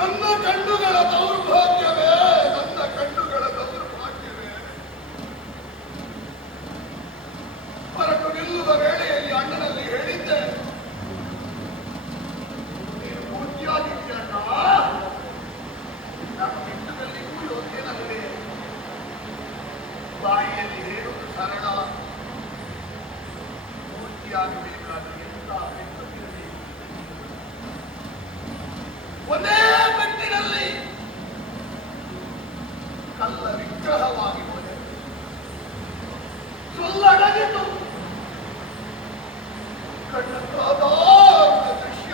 ನನ್ನ ಕಣ್ಣುಗಳ ದೌರ್ಭಾಗ್ಯವೇ, ನನ್ನ ಕಣ್ಣುಗಳ ದೌರ್ಭಾಗ್ಯವೇ. ಹೊರಟು ನಿಲ್ಲುವ ವೇಳೆಯಲ್ಲಿ ಅಣ್ಣನಲ್ಲಿ ಹೇಳಿದ್ದೆ, ನೀನು ಪೂರ್ತಿಯಾಗಿದ್ಯಣ್ಣ, ನಾನು ಬೆಟ್ಟದಲ್ಲಿಗೂ ಯೋಗ್ಯನಲ್ಲವೇ. ಬಾಯಿಯಲ್ಲಿ ಹೇಳುವುದು ಸರಳ, ಪೂರ್ತಿಯಾಗಬೇಕಾದ್ರೆ ಎಂತ ಬೆಟ್ಟದಿರಬೇಕು. ಒಂದೇ ಬೆಟ್ಟಿನಲ್ಲಿ ಕಲ್ಲ ವಿಗ್ರಹವಾಗಿ ಹೋದೆ, ಸುಳ್ಳಡಗಿತು ಕಣ್ಣತ್ತಾದ ದೃಶ್ಯ.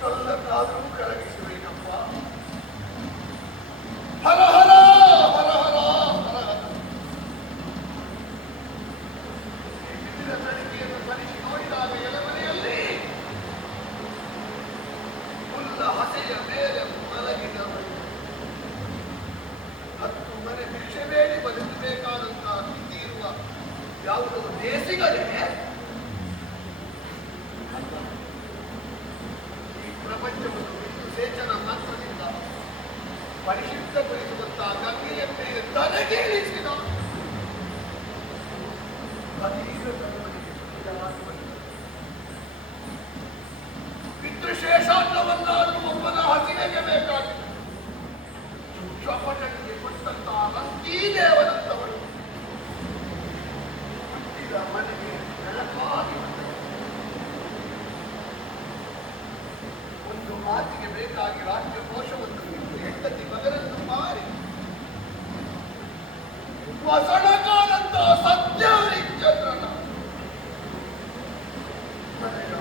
ಕಲ್ಲನ್ನಾದರೂ ಕರಗಿಸಬೇಕಪ್ಪ. ಹರ ಹರ ಹರ ಹರ ಹರ ಹರ. ಬಿದ್ದಿದ ತಡಿಕೆಯನ್ನು ಸರಿಸಿ ನೋಡಿದಾಗ ಎಲೆಮನೆಯಲ್ಲಿ ಹುಲ್ಲ ಹಸೆಯ ಮೇಲೆ ಮಲಗಿದವಳು. 10 ಮನೆ ಭಿಕ್ಷೆ ಬೇಡಿ ಬದುಕಬೇಕಾದಂತಹ ಸ್ಥಿತಿ ಇರುವ ಯಾವುದೋ ದೇಸಿಗಳೇ ಈ ಪ್ರಪಂಚವನ್ನು ಬಿಟ್ಟು ಸೇಚನ ಮಾತ್ರದಿಂದ ಪರಿಶುದ್ಧಗೊಳಿಸುವಂತಹ ಗಂಗೆಯನ್ನೇ ತನಗೇಳಿಸಿದ ಅದೀಗ ಕರುವನಿಗೆ ಸುಖವಾಗಿ ಬಂದಿದೆ. ಪಿತೃಶೇಷಾನ್ನವನ್ನಾದರೂ ಒಬ್ಬನ ಹಸಿವೆಗೆ ಬೇಕಾಗಿದೆ. ಶ್ವಪಟನಿಗೆ ಕೊಟ್ಟಂತಹ ಅಂಕೀ ದೇವನಂತವಳು ಹುಟ್ಟಿದ ಮನೆಗೆ ಬೆಳಕಾಗಿ ಬಂದಳು. ಒಂದು ಮಾತಿಗೆ ಬೇಕಾಗಿ ರಾಜ್ಯಕೋಶವನ್ನು ಬಿಟ್ಟು ಹೆಂಡತಿ ಮಗನನ್ನು ಮಾರಿ ವಸಣಕಾದಂತಹ ಸತ್ಯಹರಿಶ್ಚಂದ್ರನ ಮನೆಯ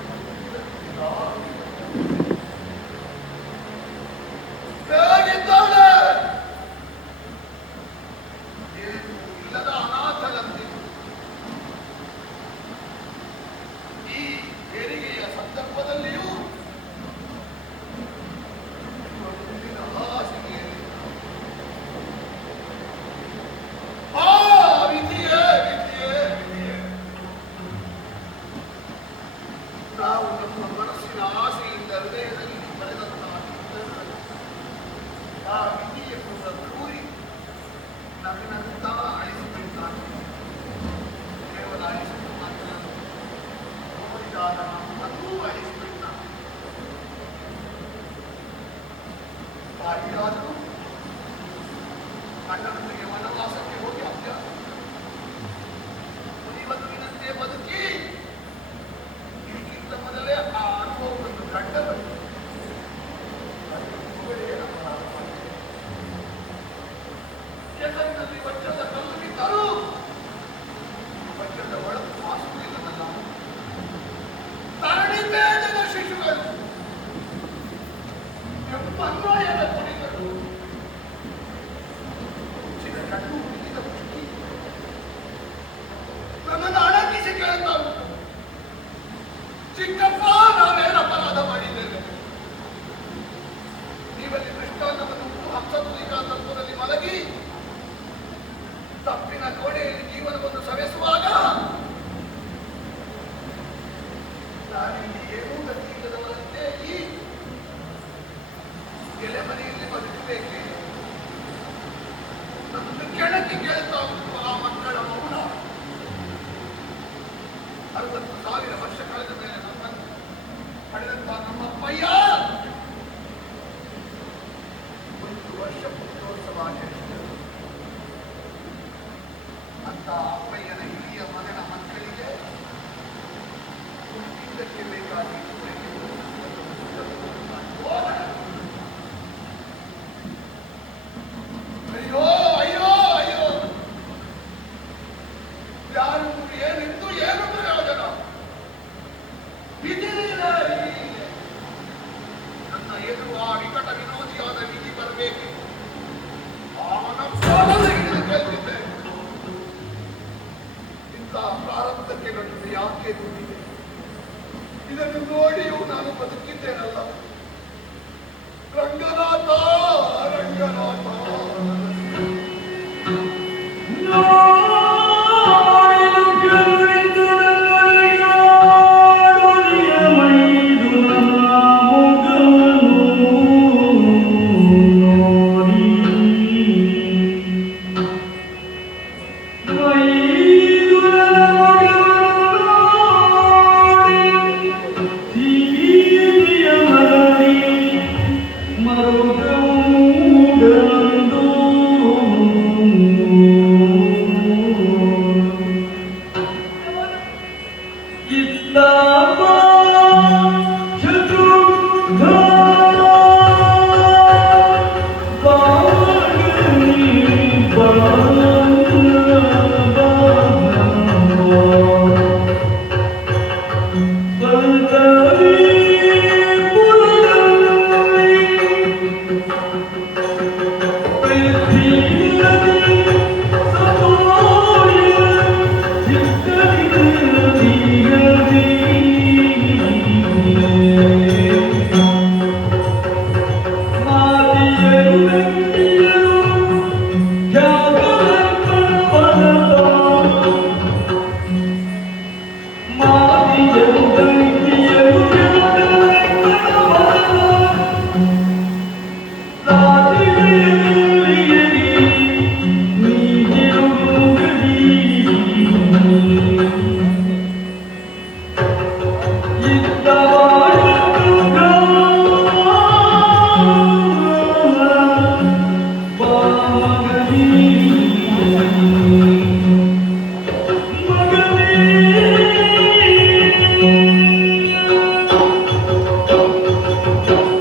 ಹೇಗಿದ್ದಾಳೆ? ಏನು ಇಲ್ಲದ ಅನಾಥಳಂತೆ. ಈ ಹೆರಿಗೆಯ ಸಂದರ್ಭದಲ್ಲಿಯೂ ಹಾಸಿಗೆಯಲ್ಲಿ ವಿಧಿಯೇ ವಿಧಿಯೇ ವಿಧಿಯೇ. ನಾವು ನಮ್ಮ ಮನಸ್ಸಿನ ಆಸೆಯಿಂದ ಹೃದಯದಲ್ಲಿ ಬರೆದಂತಹ ಆ ವಿಧಿಯನ್ನು ಕೂರಿ ನನ್ನಂತ ಅಳಿಸಿಬಿಡ್ತಾನೆ. ಕೇವಲ ಅಳಿಸಿದ್ದು ಮಾತ್ರ ನೋಡಿದಾಗ ನಮ್ಮನ್ನೂ ಅಳಿಸಿಬಿಡ್ತಾನೆ. ತಾಯಿಯಾದರೂ ಅಣ್ಣನೊಂದಿಗೆ ವನವಾಸಕ್ಕೆ ಹೋಗಿ ಅಭ್ಯಾಸ ಮುನಿವಧುವಿನಂತೆ ಬದುಕಿ ಇದಕ್ಕಿಂತ ಮೊದಲೇ ಆ ಅನುಭವವನ್ನು ಕಂಡರು. ಕೆಸರಿನಲ್ಲಿ ವಜ್ರದ ಕಲ್ಲು ಬಿದ್ದರೂ ವಜ್ರದ ಒಳಗೆ ವಾಸುವುದಿಲ್ಲವಲ್ಲ. ತರಣಿ ಬೇಡದ ಶಿಶುಗಳು, ಅನ್ವಯದ ಕುಡಿಗಳು, ಚಿಕ್ಕ ಕಣ್ಣು ಹುಡುಕಿದ ಮುಷ್ಟಿ ನನ್ನನ್ನು ಅಡಗಿಸಿ ಕೇಳ್ತಾ ಉಂಟು. ಚಿಕ್ಕಪ್ಪ, ನಾವೇನು ಅಪರಾಧ ಮಾಡಿದ್ದೇವೆ? ನೀವಲ್ಲಿ ದೃಷ್ಟಾಂತವನ್ನು ಉಂಟು ಹಂಸತುಲಿಕಾ ತತ್ವದಲ್ಲಿ ಮಲಗಿ ತಪ್ಪಿನ ಗೋಡೆಯಲ್ಲಿ ಜೀವನವನ್ನು ಸವೆಸುವಾಗ ನಾನಿಲ್ಲಿ ಏನೂ ಗತಿಯಿಲ್ಲದವರಂತೆ ಈ ಎಲೆಮನೆಯಲ್ಲಿ ಬದುಕಬೇಕೆ? ನನ್ನನ್ನು ಕೆಳಕ್ಕೆ ಕೇಳ್ತಾ ಉಂಟು ಆ ಮಕ್ಕಳ ಮೌನ. 60,000 ವರ್ಷ ಕಳೆದ ಮೇಲೆ ನಮ್ಮನ್ನು ಪಡೆದಂತಹ ನಮ್ಮ ಅಪ್ಪಯ್ಯ 1 ವರ್ಷ ಪುತ್ರೋತ್ಸವ ಆಚರಿಸಿದರು. ಅಂತ ಅಪ್ಪಯ್ಯನ ಹಿರಿಯ ಮಗನ ಮಕ್ಕಳಿಗೆ ಇದಕ್ಕೆ ಬೇಕಾಗಿ ಅಯ್ಯೋ ಅಯ್ಯೋ ಅಯ್ಯೋ, ಯಾರು ಏನಿದ್ದು ಏನು ಪ್ರಯೋಜನ? ವಿಧಿ ನನ್ನ ಎದುರು ಆ ವಿಕಟ ವಿರೋಧಿಯಾದ ವಿಧಿ ಬರಬೇಕು. ಅವನ ಹಿಡಿದು ಕೇಳ್ತಿದ್ದೆ, ಇಂತಹ ಪ್ರಾರಂಭಕ್ಕೆ ನನ್ನನ್ನು ಯಾಕೆ ದುಡಿದೆ? ಇದನ್ನು ನೋಡಿಯೂ ನಾನು ಬದುಕಿದ್ದೇನಲ್ಲ. ರಂಗನಾಥ ರಂಗನಾಥ.